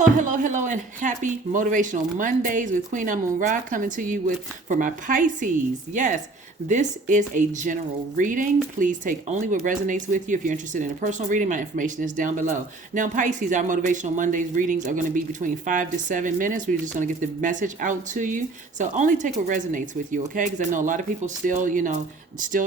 Hello, and happy Motivational Mondays with Queen Amun Ra coming to you for my Pisces. Yes, this is a general reading. Please take only what resonates with you. If you're interested in a personal reading, my information is down below. Now, Pisces, our Motivational Mondays readings are going to be between 5 to 7 minutes. We're just going to get the message out to you. So only take what resonates with you, okay? Because I know a lot of people still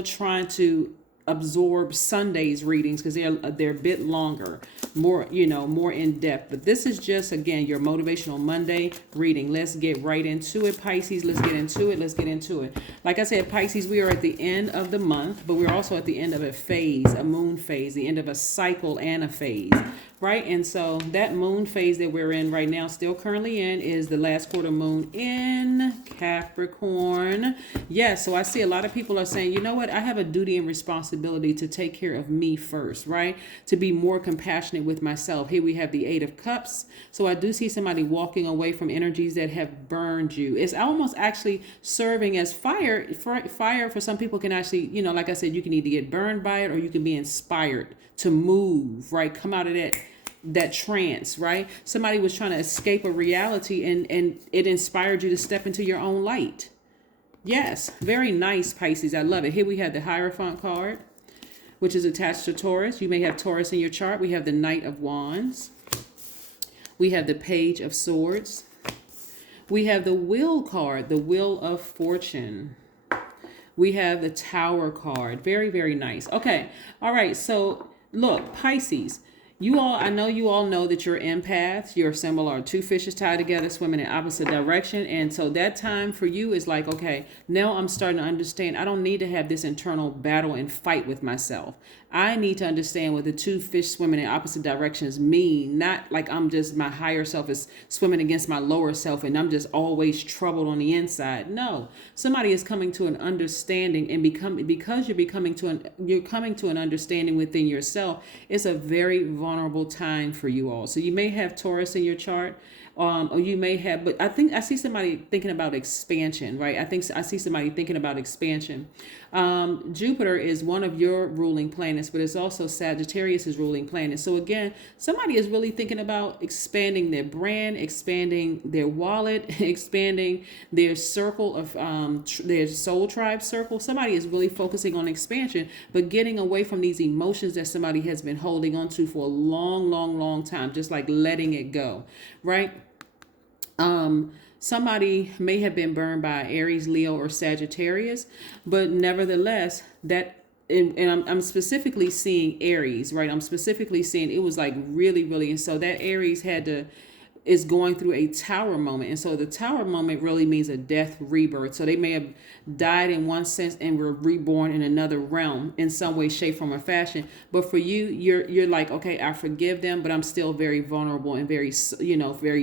trying to absorb Sunday's readings because they're a bit longer, more in depth. But this is just, again, your Motivational Monday reading. Let's get right into it, Pisces. Let's get into it. Like I said, Pisces, we are at the end of the month, but we're also at the end of a phase, a moon phase, the end of a cycle and a phase, right? And so that moon phase that we're in right now, still currently in, is the last quarter moon in Capricorn. Yes, so I see a lot of people are saying, you know what, I have a duty and responsibility to take care of me first, right? To be more compassionate with myself. Here we have the Eight of Cups. So I do see somebody walking away from energies that have burned you. It's almost actually serving as fire. Fire for some people can actually, like I said, you can either get burned by it or you can be inspired to move, right? Come out of that trance, right? Somebody was trying to escape a reality and it inspired you to step into your own light. Yes, very nice, Pisces. I love it. Here we have the Hierophant card, which is attached to Taurus. You may have Taurus in your chart. We have the Knight of Wands. We have the Page of Swords. We have the Wheel card, the Wheel of Fortune. We have the Tower card. Very, very nice. Okay. All right. So look, Pisces, I know you all know that you're empaths. Your symbol are two fishes tied together, swimming in opposite direction. And so that time for you is like, okay, now I'm starting to understand. I don't need to have this internal battle and fight with myself. I need to understand what the two fish swimming in opposite directions mean. Not like my higher self is swimming against my lower self and I'm just always troubled on the inside. No, somebody is coming to an understanding, and because you're coming to an understanding within yourself. It's a very vulnerable time for you all. So you may have Taurus in your chart. Or you may have, but I see somebody thinking about expansion, right? I see somebody thinking about expansion. Jupiter is one of your ruling planets, but it's also Sagittarius' ruling planet. So again, somebody is really thinking about expanding their brand, expanding their wallet, expanding their circle of their soul tribe circle. Somebody is really focusing on expansion, but getting away from these emotions that somebody has been holding on to for a long time, just like letting it go, right? Somebody may have been burned by Aries, Leo, or Sagittarius, but nevertheless, I'm specifically seeing Aries, right? I'm specifically seeing it was like really, and so that Aries is going through a tower moment. And so the tower moment really means a death rebirth. So they may have died in one sense and were reborn in another realm in some way, shape, form, or fashion. But for you, you're like, okay, I forgive them, but I'm still very vulnerable and very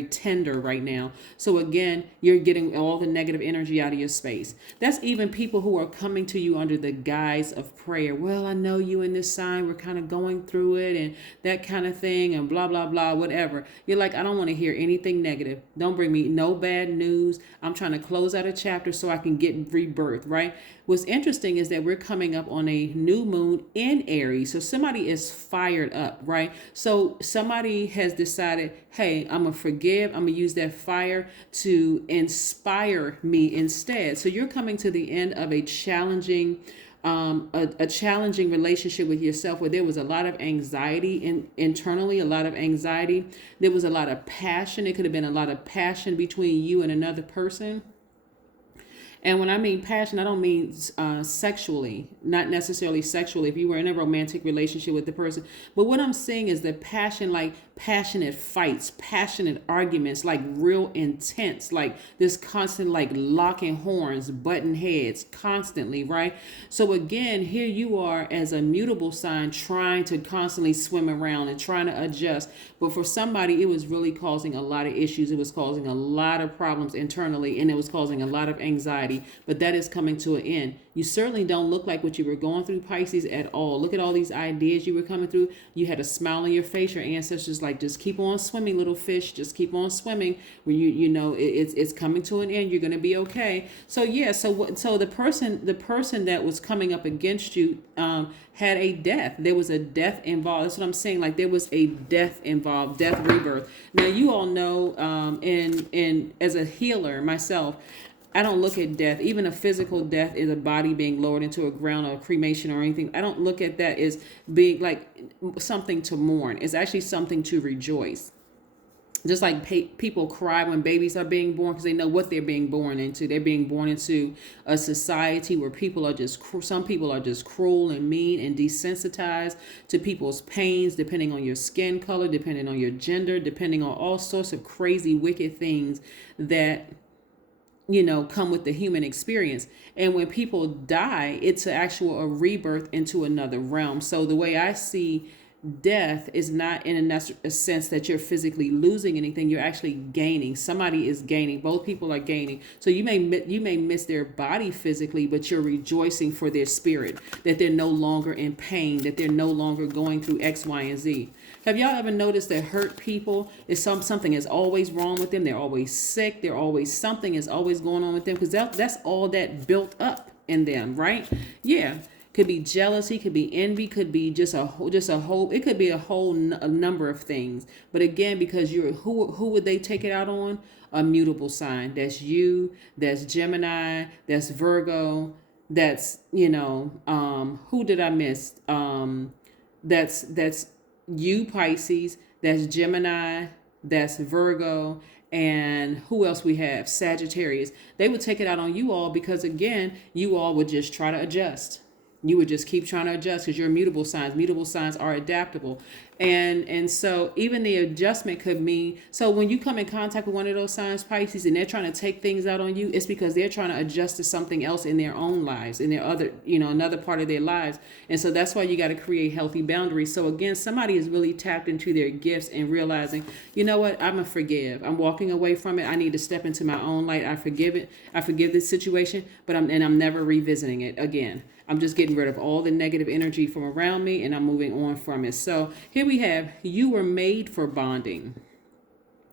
tender right now. So again, you're getting all the negative energy out of your space. That's even people who are coming to you under the guise of prayer. Well, I know you in this sign, we're kind of going through it and that kind of thing and blah, blah, blah, whatever. You're like, I don't want to hear anything negative. Don't bring me no bad news. I'm trying to close out a chapter so I can get rebirth, right? What's interesting is that we're coming up on a new moon in Aries. So somebody is fired up, right? So somebody has decided, hey, I'm going to forgive. I'm going to use that fire to inspire me instead. So you're coming to the end of a challenging relationship with yourself where there was a lot of anxiety internally, a lot of anxiety. There was a lot of passion. It could have been a lot of passion between you and another person. And when I mean passion, I don't mean sexually, not necessarily sexually if you were in a romantic relationship with the person. But what I'm saying is the passion, like passionate fights, passionate arguments, like real intense, like this constant, like locking horns, butting heads constantly, right? So again, here you are as a mutable sign trying to constantly swim around and trying to adjust. But for somebody, it was really causing a lot of issues. It was causing a lot of problems internally, and it was causing a lot of anxiety. But that is coming to an end. You certainly don't look like what you were going through, Pisces, at all. Look at all these ideas you were coming through. You had a smile on your face. Your ancestors like, just keep on swimming, little fish. Just keep on swimming. When you know it's coming to an end. You're gonna be okay. So yeah. So the person that was coming up against you had a death. There was a death involved. That's what I'm saying. Like, there was a death involved, death, rebirth. Now you all know, in as a healer myself, I don't look at death, even a physical death is a body being lowered into a ground or a cremation or anything. I don't look at that as being like something to mourn. It's actually something to rejoice. Just like people cry when babies are being born because they know what they're being born into. They're being born into a society where some people are just cruel and mean and desensitized to people's pains, depending on your skin color, depending on your gender, depending on all sorts of crazy, wicked things that come with the human experience. And when people die, it's a rebirth into another realm. So the way I see death is not in a sense that you're physically losing anything. You're actually gaining. Somebody is gaining. Both people are gaining. So you may miss their body physically, but you're rejoicing for their spirit, that they're no longer in pain, that they're no longer going through X, Y, and Z. Have y'all ever noticed that hurt people is something is always wrong with them? They're always sick. Something is always going on with them, because that's all that built up in them, right? Yeah. Could be jealousy, could be envy, could be just a whole. It could be a number of things. But again, because who would they take it out on? A mutable sign. That's you. That's Gemini. That's Virgo. That's who did I miss? That's you, Pisces. That's Gemini. That's Virgo. And who else we have? Sagittarius. They would take it out on you all because, again, you all would just try to adjust. You would just keep trying to adjust because you're mutable signs. Mutable signs are adaptable. And so even the adjustment could mean, so when you come in contact with one of those signs, Pisces, and they're trying to take things out on you, it's because they're trying to adjust to something else in their own lives, in their other, another part of their lives. And so that's why you got to create healthy boundaries. So again, somebody is really tapped into their gifts and realizing, you know what, I'm going to forgive. I'm walking away from it. I need to step into my own light. I forgive it. I forgive this situation, but I'm never revisiting it again. I'm just getting rid of all the negative energy from around me, and I'm moving on from it. So here we have, you were made for bonding.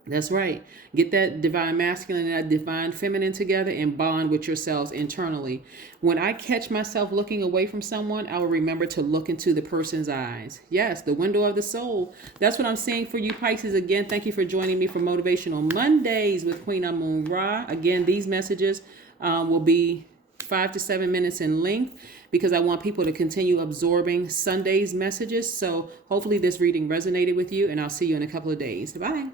That's right. Get that divine masculine and that divine feminine together and bond with yourselves internally. When I catch myself looking away from someone, I will remember to look into the person's eyes. Yes, the window of the soul. That's what I'm seeing for you, Pisces. Again, thank you for joining me for Motivational Mondays with Queen Amun Ra. Again, these messages will be 5 to 7 minutes in length, because I want people to continue absorbing Sunday's messages. So hopefully this reading resonated with you, and I'll see you in a couple of days. Bye.